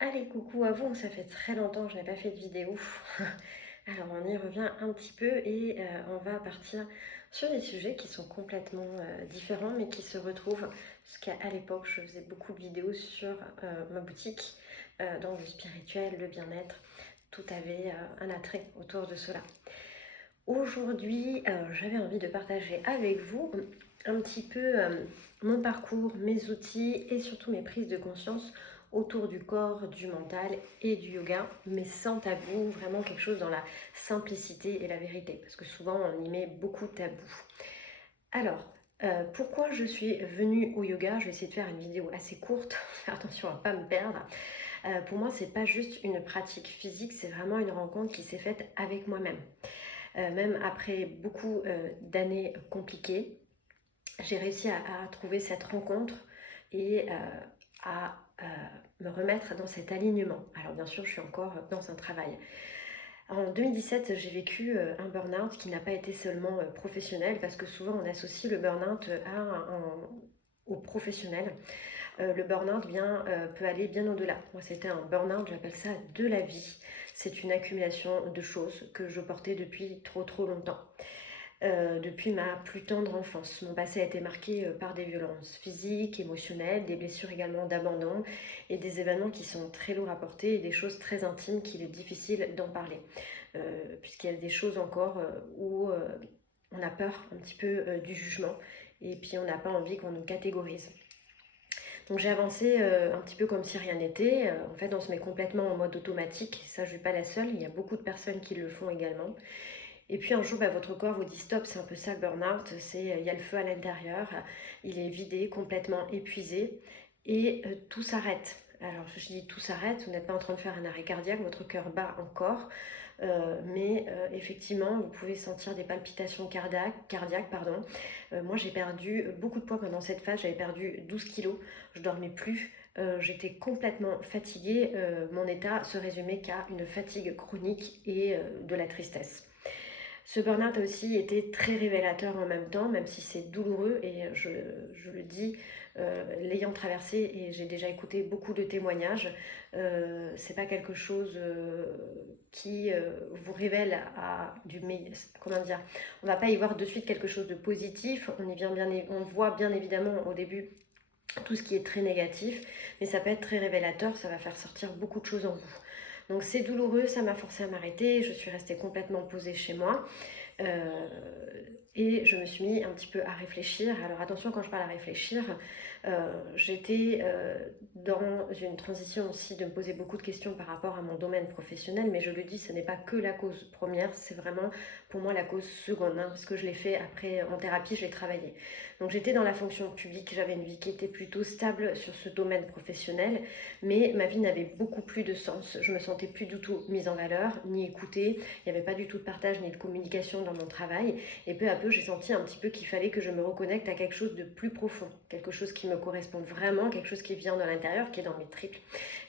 Allez, coucou à vous, ça fait très longtemps que je n'ai pas fait de vidéo. Alors on y revient un petit peu et on va partir sur des sujets qui sont complètement différents mais qui se retrouvent. Parce qu'à l'époque, je faisais beaucoup de vidéos sur ma boutique, donc le spirituel, le bien-être. Tout avait un attrait autour de cela. Aujourd'hui, j'avais envie de partager avec vous un petit peu mon parcours, mes outils et surtout mes prises de conscience autour du corps, du mental et du yoga, mais sans tabou, vraiment quelque chose dans la simplicité et la vérité, parce que souvent on y met beaucoup de tabous. Alors, pourquoi je suis venue au yoga? Je vais essayer de faire une vidéo assez courte, faire attention à ne pas me perdre. Pour moi, c'est pas juste une pratique physique, c'est vraiment une rencontre qui s'est faite avec moi-même. Même après beaucoup d'années compliquées, j'ai réussi à trouver cette rencontre et à me remettre dans cet alignement. Alors bien sûr, je suis encore dans un travail. En 2017, j'ai vécu un burn-out qui n'a pas été seulement professionnel, parce que souvent on associe le burn-out au professionnel. Le burn-out peut aller bien au-delà. Moi, c'était un burn-out, j'appelle ça de la vie. C'est une accumulation de choses que je portais depuis trop longtemps. Depuis ma plus tendre enfance. Mon passé a été marqué par des violences physiques, émotionnelles, des blessures également d'abandon et des événements qui sont très lourds à porter et des choses très intimes qu'il est difficile d'en parler. Puisqu'il y a des choses encore où on a peur un petit peu du jugement et puis on n'a pas envie qu'on nous catégorise. Donc j'ai avancé un petit peu comme si rien n'était. En fait, on se met complètement en mode automatique. Ça, je ne suis pas la seule. Il y a beaucoup de personnes qui le font également. Et puis un jour, votre corps vous dit stop, c'est un peu ça le burn-out, il y a le feu à l'intérieur, il est vidé, complètement épuisé, et tout s'arrête. Alors je dis tout s'arrête, vous n'êtes pas en train de faire un arrêt cardiaque, votre cœur bat encore, mais effectivement, vous pouvez sentir des palpitations cardiaques. Moi, j'ai perdu beaucoup de poids pendant cette phase, j'avais perdu 12 kilos, je dormais plus. J'étais complètement fatiguée, mon état se résumait qu'à une fatigue chronique et de la tristesse. Ce burn-out a aussi été très révélateur en même temps, même si c'est douloureux, et je le dis, l'ayant traversé, et j'ai déjà écouté beaucoup de témoignages, c'est pas quelque chose qui vous révèle comment dire, on va pas y voir de suite quelque chose de positif, on voit bien évidemment au début tout ce qui est très négatif, mais ça peut être très révélateur, ça va faire sortir beaucoup de choses en vous. Donc c'est douloureux, ça m'a forcé à m'arrêter, je suis restée complètement posée chez moi. Euh, et je me suis mis un petit peu à réfléchir. Alors attention, quand je parle à réfléchir, j'étais dans une transition aussi de me poser beaucoup de questions par rapport à mon domaine professionnel, mais je le dis, ce n'est pas que la cause première, c'est vraiment pour moi la cause seconde, hein, parce que je l'ai fait après en thérapie, je l'ai travaillé. Donc j'étais dans la fonction publique, j'avais une vie qui était plutôt stable sur ce domaine professionnel, mais ma vie n'avait beaucoup plus de sens. Je me sentais plus du tout mise en valeur, ni écoutée, il n'y avait pas du tout de partage ni de communication dans mon travail, et peu à peu j'ai senti un petit peu qu'il fallait que je me reconnecte à quelque chose de plus profond, quelque chose qui me correspond vraiment, quelque chose qui vient de l'intérieur, qui est dans mes tripes.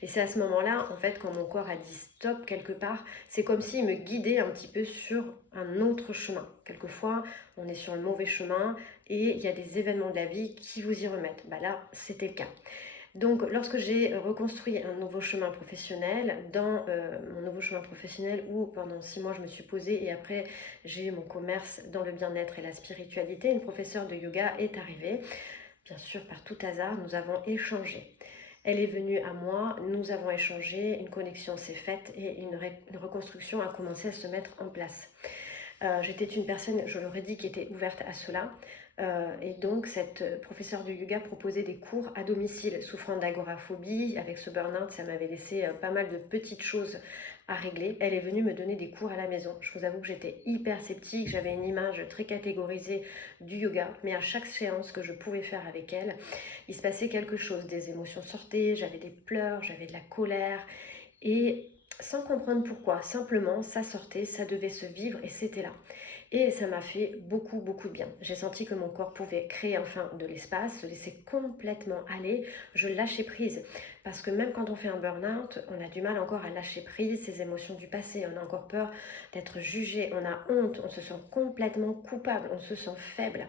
Et c'est à ce moment-là, en fait, quand mon corps a dit stop quelque part, c'est comme s'il me guidait un petit peu sur un autre chemin. Quelquefois, on est sur le mauvais chemin et il y a des événements de la vie qui vous y remettent. Là, c'était le cas. Donc, lorsque j'ai reconstruit un nouveau chemin professionnel, dans mon nouveau chemin professionnel où pendant 6 mois je me suis posée et après j'ai eu mon commerce dans le bien-être et la spiritualité, une professeure de yoga est arrivée. Bien sûr, par tout hasard, nous avons échangé. Elle est venue à moi, nous avons échangé, une connexion s'est faite et une reconstruction a commencé à se mettre en place. J'étais une personne, je l'aurais dit, qui était ouverte à cela. Et donc, cette professeure de yoga proposait des cours à domicile, souffrant d'agoraphobie. Avec ce burn-out, ça m'avait laissé pas mal de petites choses à régler. Elle est venue me donner des cours à la maison. Je vous avoue que j'étais hyper sceptique, j'avais une image très catégorisée du yoga, mais à chaque séance que je pouvais faire avec elle, il se passait quelque chose, des émotions sortaient, j'avais des pleurs, j'avais de la colère, et sans comprendre pourquoi, simplement ça sortait, ça devait se vivre et c'était là. Et ça m'a fait beaucoup de bien. J'ai senti que mon corps pouvait créer enfin de l'espace, se laisser complètement aller. Je lâchais prise. Parce que même quand on fait un burn-out, on a du mal encore à lâcher prise, ces émotions du passé. On a encore peur d'être jugé, on a honte, on se sent complètement coupable, on se sent faible.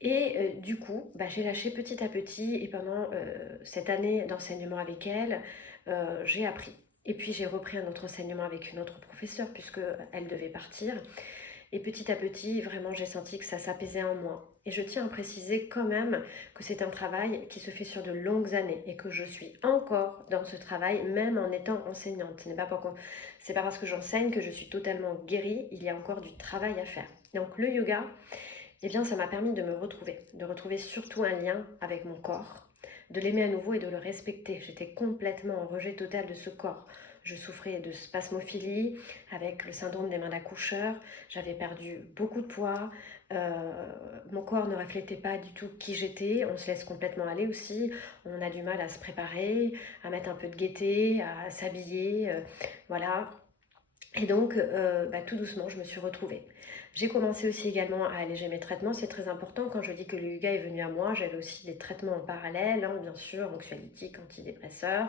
Et du coup, bah, j'ai lâché petit à petit et pendant cette année d'enseignement avec elle, j'ai appris. Et puis j'ai repris un autre enseignement avec une autre professeure puisque elle devait partir. Et petit à petit, vraiment, j'ai senti que ça s'apaisait en moi. Et je tiens à préciser quand même que c'est un travail qui se fait sur de longues années et que je suis encore dans ce travail, même en étant enseignante. C'est pas parce que j'enseigne que je suis totalement guérie, il y a encore du travail à faire. Donc le yoga, eh bien, ça m'a permis de retrouver surtout un lien avec mon corps, de l'aimer à nouveau et de le respecter. J'étais complètement en rejet total de ce corps. Je souffrais de spasmophilie avec le syndrome des mains d'accoucheur. J'avais perdu beaucoup de poids. Mon corps ne reflétait pas du tout qui j'étais. On se laisse complètement aller aussi. On a du mal à se préparer, à mettre un peu de gaieté, à s'habiller. Voilà. Et donc, tout doucement, je me suis retrouvée. J'ai commencé aussi également à alléger mes traitements. C'est très important. Quand je dis que le yoga est venu à moi, j'avais aussi des traitements en parallèle, hein, bien sûr, anxiolytiques, antidépresseurs.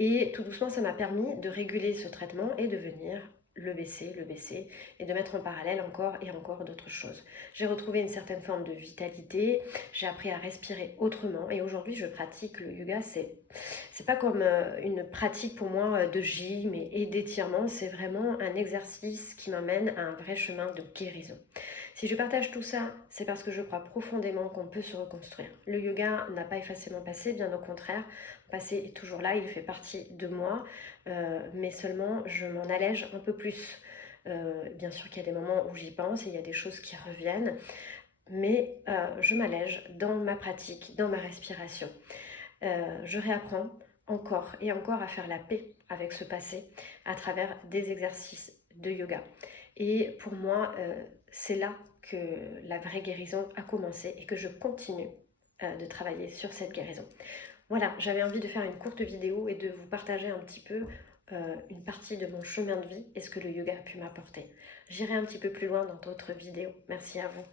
Et tout doucement, ça m'a permis de réguler ce traitement et de venir le baisser, et de mettre en parallèle encore et encore d'autres choses. J'ai retrouvé une certaine forme de vitalité, j'ai appris à respirer autrement et aujourd'hui je pratique le yoga. C'est pas comme une pratique pour moi de gym et d'étirement, c'est vraiment un exercice qui m'amène à un vrai chemin de guérison. Si je partage tout ça, c'est parce que je crois profondément qu'on peut se reconstruire. Le yoga n'a pas effacé mon passé, bien au contraire. Le passé est toujours là, il fait partie de moi, mais seulement je m'en allège un peu plus. Bien sûr qu'il y a des moments où j'y pense et il y a des choses qui reviennent, mais je m'allège dans ma pratique, dans ma respiration. Je réapprends encore et encore à faire la paix avec ce passé à travers des exercices de yoga. Et pour moi, c'est là que la vraie guérison a commencé et que je continue de travailler sur cette guérison. Voilà, j'avais envie de faire une courte vidéo et de vous partager un petit peu une partie de mon chemin de vie et ce que le yoga a pu m'apporter. J'irai un petit peu plus loin dans d'autres vidéos. Merci à vous.